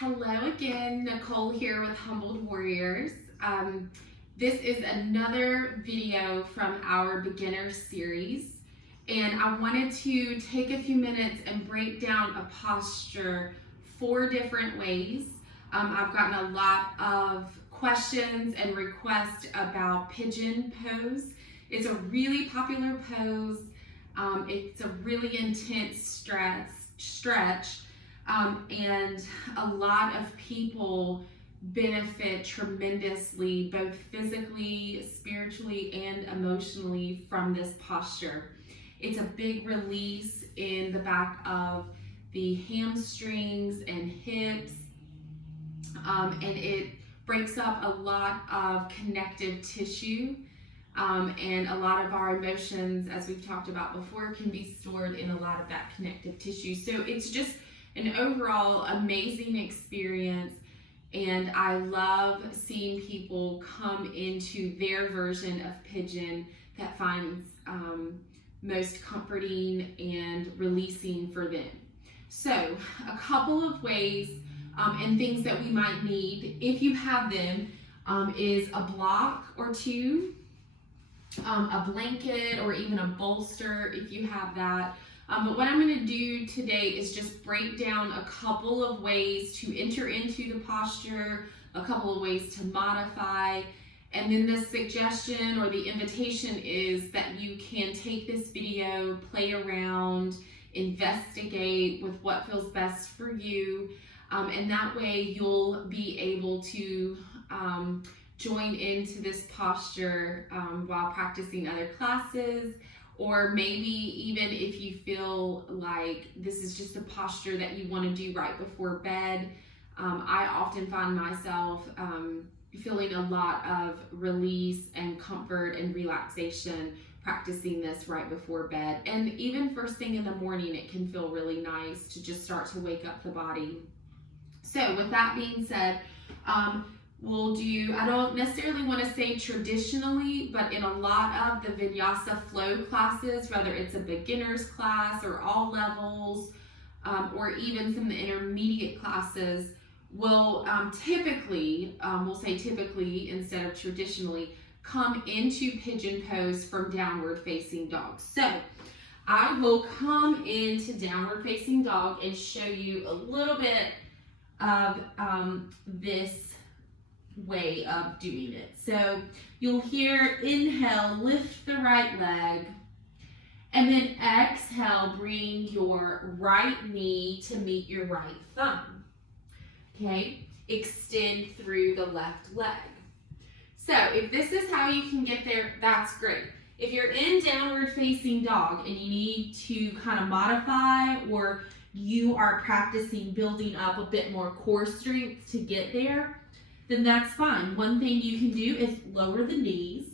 Hello again, Nicole here with Humbled Warriors. This is another video from our beginner series, and I wanted to take a few minutes and break down a posture 4 different ways. I've gotten a lot of questions and requests about pigeon pose. It's a really popular pose. It's a really intense stretch. And a lot of people benefit tremendously, both physically, spiritually, and emotionally from this posture. It's a big release in the back of the hamstrings and hips, and it breaks up a lot of connective tissue, and a lot of our emotions, as we've talked about before, can be stored in a lot of that connective tissue. So it's just an overall amazing experience, and I love seeing people come into their version of pigeon that finds most comforting and releasing for them. So a couple of ways and things that we might need, if you have them, is a block or two, a blanket, or even a bolster if you have that. But what I'm going to do today is just break down a couple of ways to enter into the posture, a couple of ways to modify, and then the suggestion or the invitation is that you can take this video, play around, investigate with what feels best for you, and that way you'll be able to join into this posture while practicing other classes. Or maybe even if you feel like this is just a posture that you want to do right before bed. I often find myself feeling a lot of release and comfort and relaxation practicing this right before bed. And even first thing in the morning, it can feel really nice to just start to wake up the body. So with that being said, we'll do, I don't necessarily want to say traditionally, but in a lot of the Vinyasa flow classes, whether it's a beginner's class or all levels, or even some of the intermediate classes, will typically, we'll say typically instead of traditionally, come into pigeon pose from downward facing dog. So I will come into downward facing dog and show you a little bit of this way of doing it. So you'll hear inhale, lift the right leg, and then exhale, bring your right knee to meet your right thumb. Okay, extend through the left leg. So if this is how you can get there, that's great. If you're in downward facing dog and you need to kind of modify, or you are practicing building up a bit more core strength to get there, then that's fine. One thing you can do is lower the knees,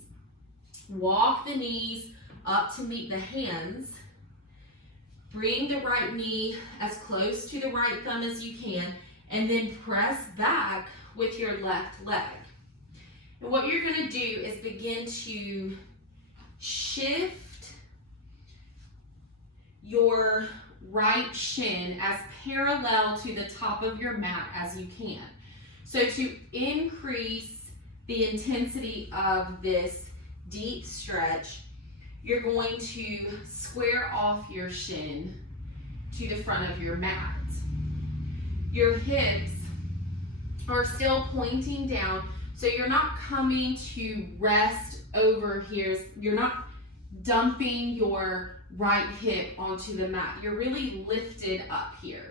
walk the knees up to meet the hands, bring the right knee as close to the right thumb as you can, and then press back with your left leg. And what you're going to do is begin to shift your right shin as parallel to the top of your mat as you can. So to increase the intensity of this deep stretch, you're going to square off your shin to the front of your mat. Your hips are still pointing down, so you're not coming to rest over here. You're not dumping your right hip onto the mat. You're really lifted up here.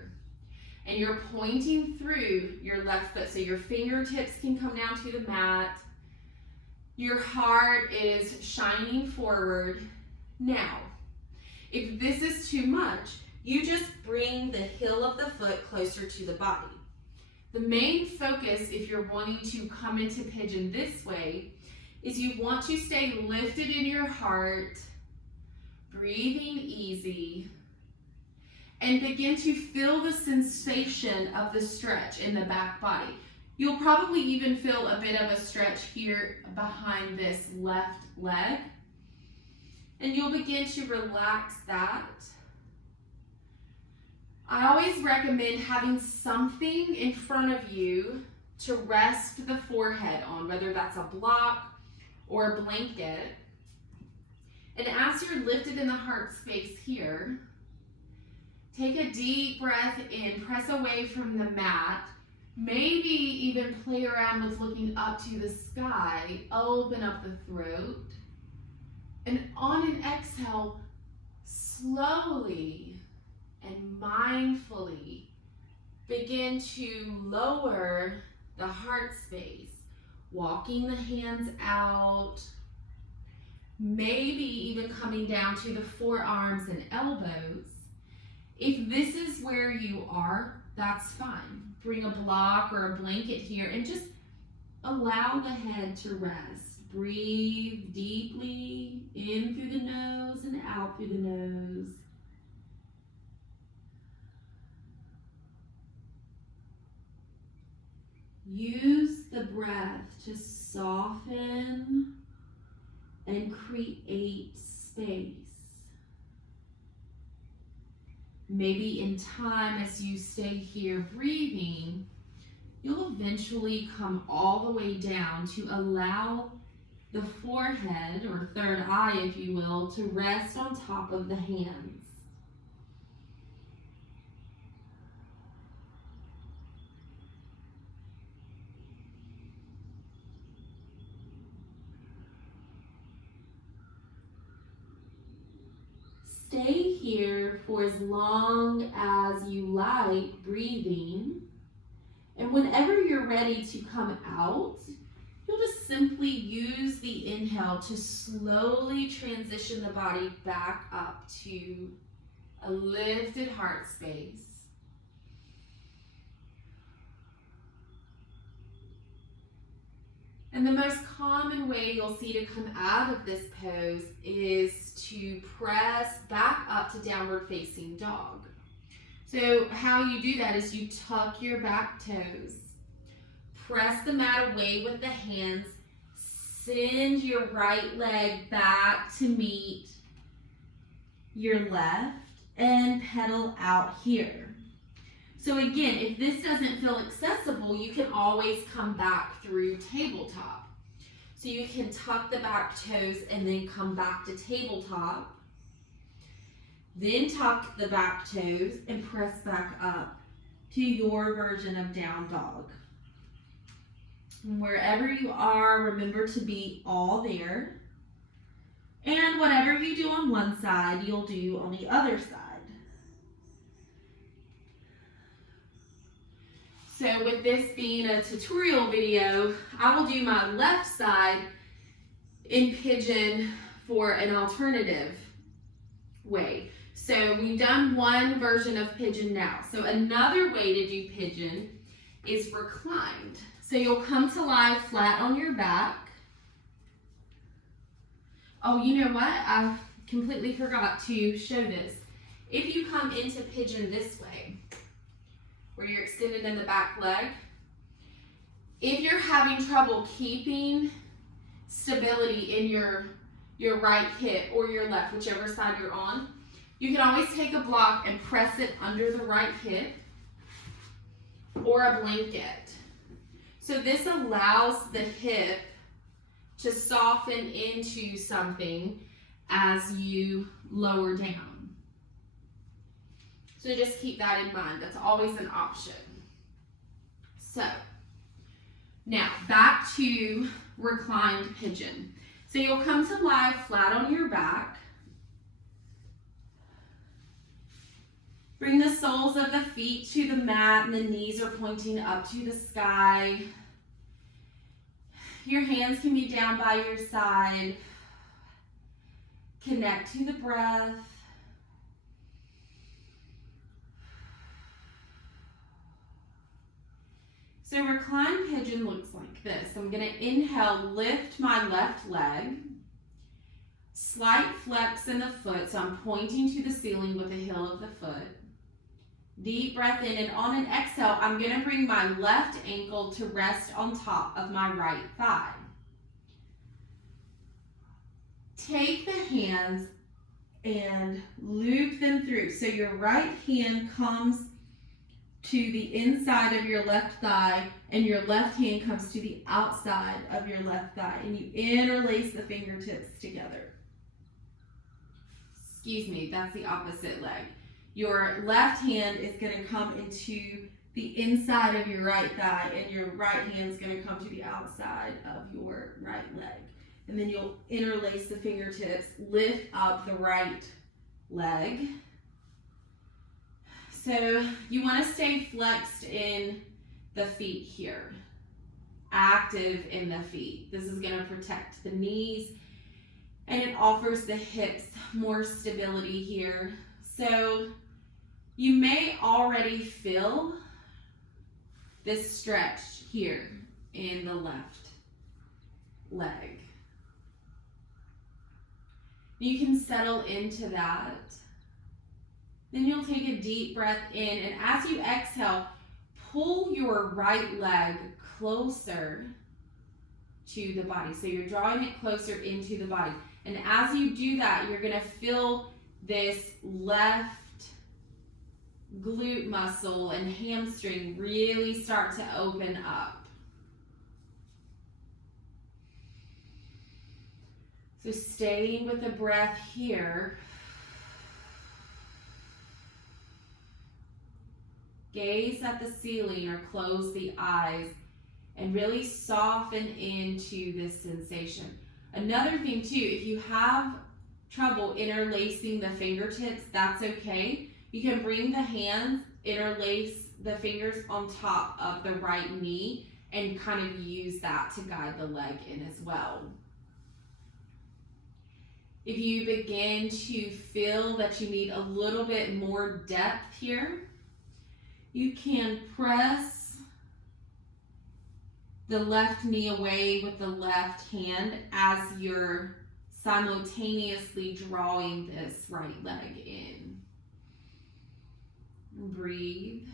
And you're pointing through your left foot, so your fingertips can come down to the mat. Your heart is shining forward. Now, if this is too much, you just bring the heel of the foot closer to the body. The main focus, if you're wanting to come into pigeon this way, is you want to stay lifted in your heart, breathing easy, and begin to feel the sensation of the stretch in the back body. You'll probably even feel a bit of a stretch here behind this left leg. And you'll begin to relax that. I always recommend having something in front of you to rest the forehead on, whether that's a block or a blanket. And as you're lifted in the heart space here, take a deep breath in, press away from the mat. Maybe even play around with looking up to the sky. Open up the throat. And on an exhale, slowly and mindfully begin to lower the heart space, walking the hands out, maybe even coming down to the forearms and elbows. If this is where you are, that's fine. Bring a block or a blanket here and just allow the head to rest. Breathe deeply in through the nose and out through the nose. Use the breath to soften and create space. Maybe in time, as you stay here breathing, you'll eventually come all the way down to allow the forehead, or third eye if you will, to rest on top of the hands. Stay here for as long as you like breathing, and whenever you're ready to come out, you'll just simply use the inhale to slowly transition the body back up to a lifted heart space. And the most common way you'll see to come out of this pose is to press back up to downward facing dog. So how you do that is you tuck your back toes, press the mat away with the hands, send your right leg back to meet your left, and pedal out here. So again, if this doesn't feel accessible, you can always come back through tabletop. So you can tuck the back toes and then come back to tabletop. Then tuck the back toes and press back up to your version of down dog. And wherever you are, remember to be all there. And whatever you do on one side, you'll do on the other side. So with this being a tutorial video, I will do my left side in pigeon for an alternative way. So we've done one version of pigeon now. So another way to do pigeon is reclined. So you'll come to lie flat on your back. Oh, you know what? I completely forgot to show this. If you come into pigeon this way, where you're extended in the back leg, if you're having trouble keeping stability in your right hip or your left, whichever side you're on, you can always take a block and press it under the right hip or a blanket. So this allows the hip to soften into something as you lower down. So just keep that in mind. That's always an option. So now back to reclined pigeon. So you'll come to lie flat on your back. Bring the soles of the feet to the mat and the knees are pointing up to the sky. Your hands can be down by your side. Connect to the breath. So reclined pigeon looks like this. I'm going to inhale, lift my left leg. Slight flex in the foot, so I'm pointing to the ceiling with the heel of the foot. Deep breath in, and on an exhale, I'm going to bring my left ankle to rest on top of my right thigh. Take the hands and loop them through. So your right hand comes to the inside of your left thigh, and your left hand comes to the outside of your left thigh, and you interlace the fingertips together. Excuse me, that's the opposite leg. Your left hand is going to come into the inside of your right thigh, and your right hand is going to come to the outside of your right leg. And then you'll interlace the fingertips, lift up the right leg. So you want to stay flexed in the feet here, active in the feet. This is going to protect the knees, and it offers the hips more stability here. So you may already feel this stretch here in the left leg. You can settle into that. Then you'll take a deep breath in, and as you exhale, pull your right leg closer to the body. So you're drawing it closer into the body. And as you do that, you're going to feel this left glute muscle and hamstring really start to open up. So staying with the breath here. Gaze at the ceiling or close the eyes and really soften into this sensation. Another thing too, if you have trouble interlacing the fingertips, that's okay. You can bring the hands, interlace the fingers on top of the right knee and kind of use that to guide the leg in as well. If you begin to feel that you need a little bit more depth here, you can press the left knee away with the left hand as you're simultaneously drawing this right leg in. Breathe.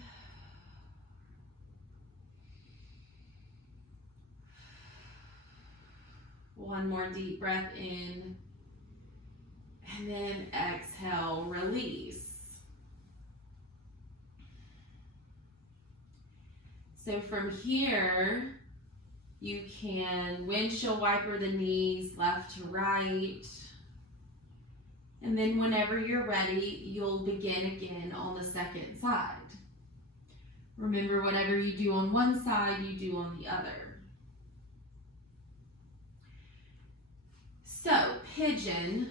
One more deep breath in. And then exhale, release. So from here, you can windshield wiper the knees left to right. And then whenever you're ready, you'll begin again on the second side. Remember, whatever you do on one side, you do on the other. So, pigeon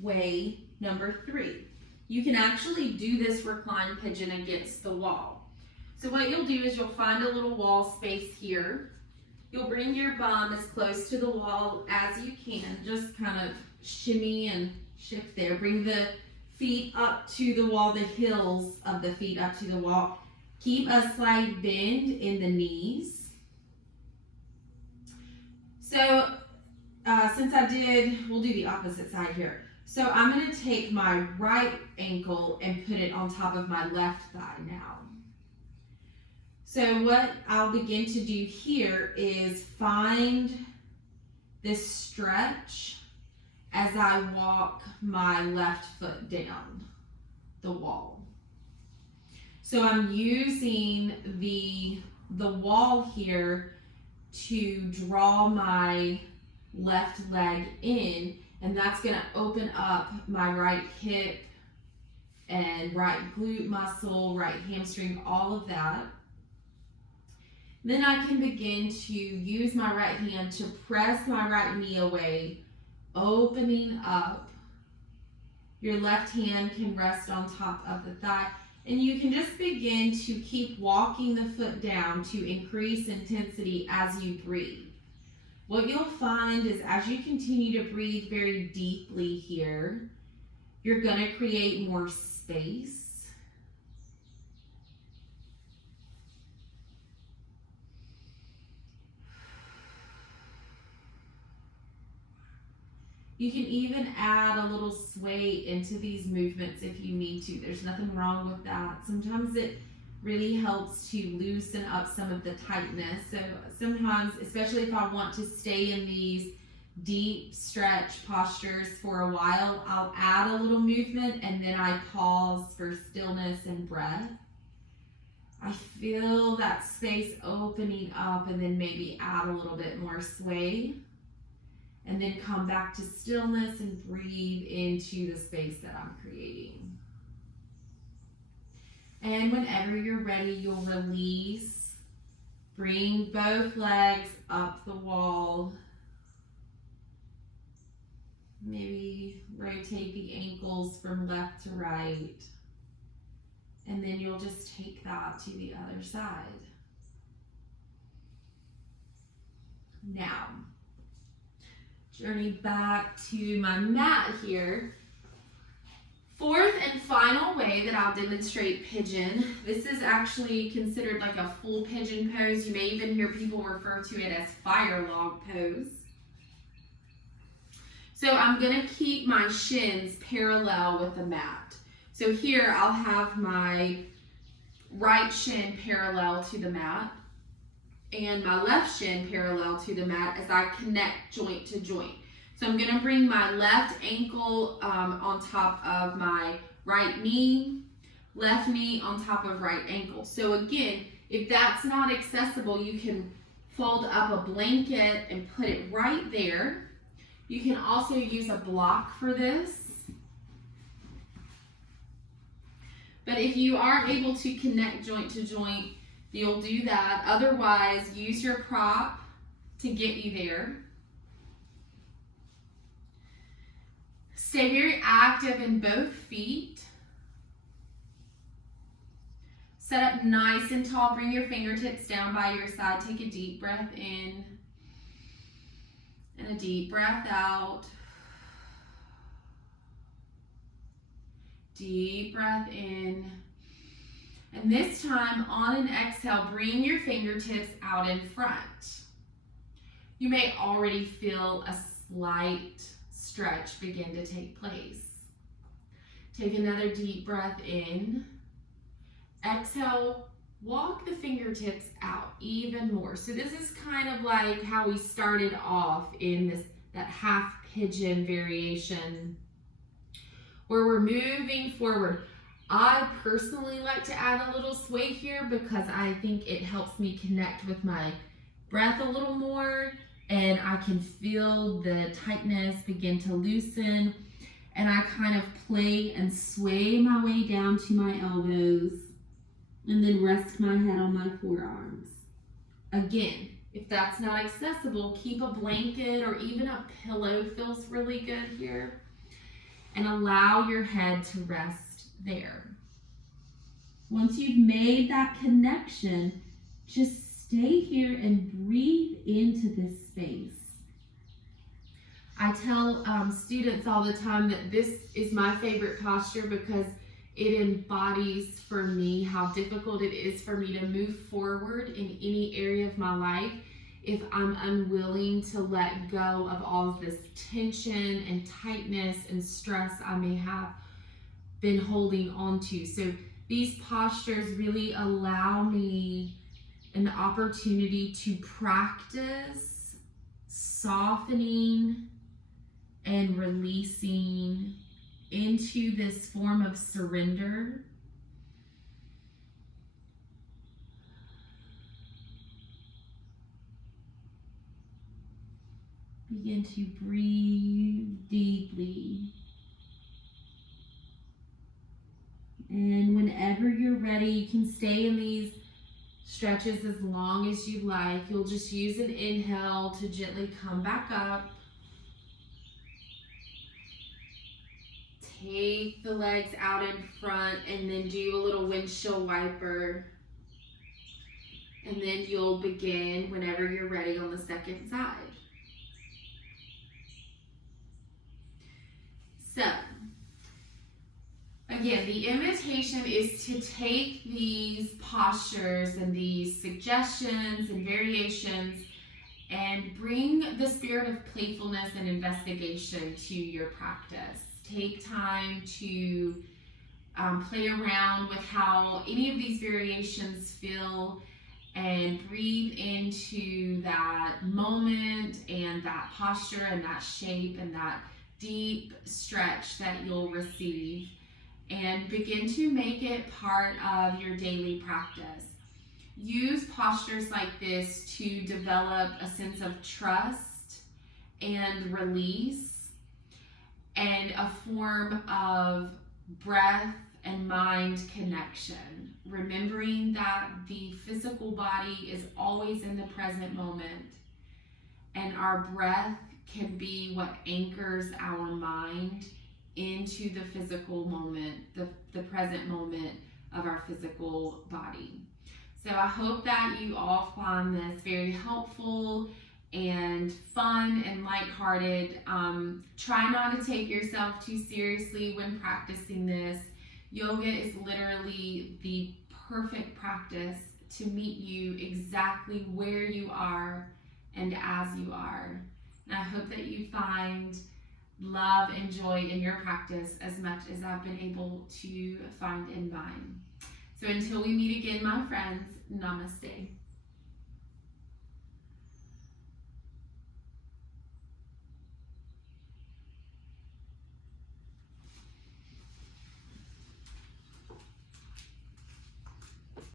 way number 3. You can actually do this reclined pigeon against the wall. So what you'll do is you'll find a little wall space here. You'll bring your bum as close to the wall as you can. Just kind of shimmy and shift there. Bring the feet up to the wall, the heels of the feet up to the wall. Keep a slight bend in the knees. So since we'll do the opposite side here. So I'm going to take my right ankle and put it on top of my left thigh now. So what I'll begin to do here is find this stretch as I walk my left foot down the wall. So I'm using the wall here to draw my left leg in, and that's going to open up my right hip and right glute muscle, right hamstring, all of that. Then I can begin to use my right hand to press my right knee away, opening up. Your left hand can rest on top of the thigh, and you can just begin to keep walking the foot down to increase intensity as you breathe. What you'll find is as you continue to breathe very deeply here, you're going to create more space. You can even add a little sway into these movements if you need to. There's nothing wrong with that. Sometimes it really helps to loosen up some of the tightness. So sometimes, especially if I want to stay in these deep stretch postures for a while, I'll add a little movement and then I pause for stillness and breath. I feel that space opening up and then maybe add a little bit more sway. And then come back to stillness and breathe into the space that I'm creating. And whenever you're ready, you'll release. Bring both legs up the wall. Maybe rotate the ankles from left to right. And then you'll just take that to the other side. Now, journey back to my mat here. Fourth and final way that I'll demonstrate pigeon. This is actually considered like a full pigeon pose. You may even hear people refer to it as fire log pose. So I'm gonna keep my shins parallel with the mat. So here I'll have my right shin parallel to the mat and my left shin parallel to the mat as I connect joint to joint. So I'm gonna bring my left ankle on top of my right knee, left knee on top of right ankle. So again, if that's not accessible, you can fold up a blanket and put it right there. You can also use a block for this. But if you are able to connect joint to joint, you'll do that. Otherwise, use your prop to get you there. Stay very active in both feet. Set up nice and tall. Bring your fingertips down by your side. Take a deep breath in and a deep breath out. Deep breath in. And this time, on an exhale, bring your fingertips out in front. You may already feel a slight stretch begin to take place. Take another deep breath in. Exhale, walk the fingertips out even more. So this is kind of like how we started off in that half pigeon variation where we're moving forward. I personally like to add a little sway here because I think it helps me connect with my breath a little more, and I can feel the tightness begin to loosen, and I kind of play and sway my way down to my elbows and then rest my head on my forearms. Again, if that's not accessible, keep a blanket or even a pillow feels really good here, and allow your head to rest there. Once you've made that connection, just stay here and breathe into this space. I tell students all the time that this is my favorite posture because it embodies for me how difficult it is for me to move forward in any area of my life if I'm unwilling to let go of all of this tension and tightness and stress I may have been holding on to. So these postures really allow me an opportunity to practice softening and releasing into this form of surrender. Begin to breathe deeply. And whenever you're ready, you can stay in these stretches as long as you like. You'll just use an inhale to gently come back up. Take the legs out in front and then do a little windshield wiper. And then you'll begin whenever you're ready on the second side. So, again, the invitation is to take these postures and these suggestions and variations and bring the spirit of playfulness and investigation to your practice. Take time to play around with how any of these variations feel and breathe into that moment and that posture and that shape and that deep stretch that you'll receive, and begin to make it part of your daily practice. Use postures like this to develop a sense of trust and release and a form of breath and mind connection, remembering that the physical body is always in the present moment, and our breath can be what anchors our mind into the physical moment, the present moment of our physical body. So I hope that you all found this very helpful and fun and lighthearted. Try not to take yourself too seriously when practicing this. Yoga is literally the perfect practice to meet you exactly where you are and as you are. And I hope that you find love and joy in your practice as much as I've been able to find in mine. So until we meet again, my friends, namaste.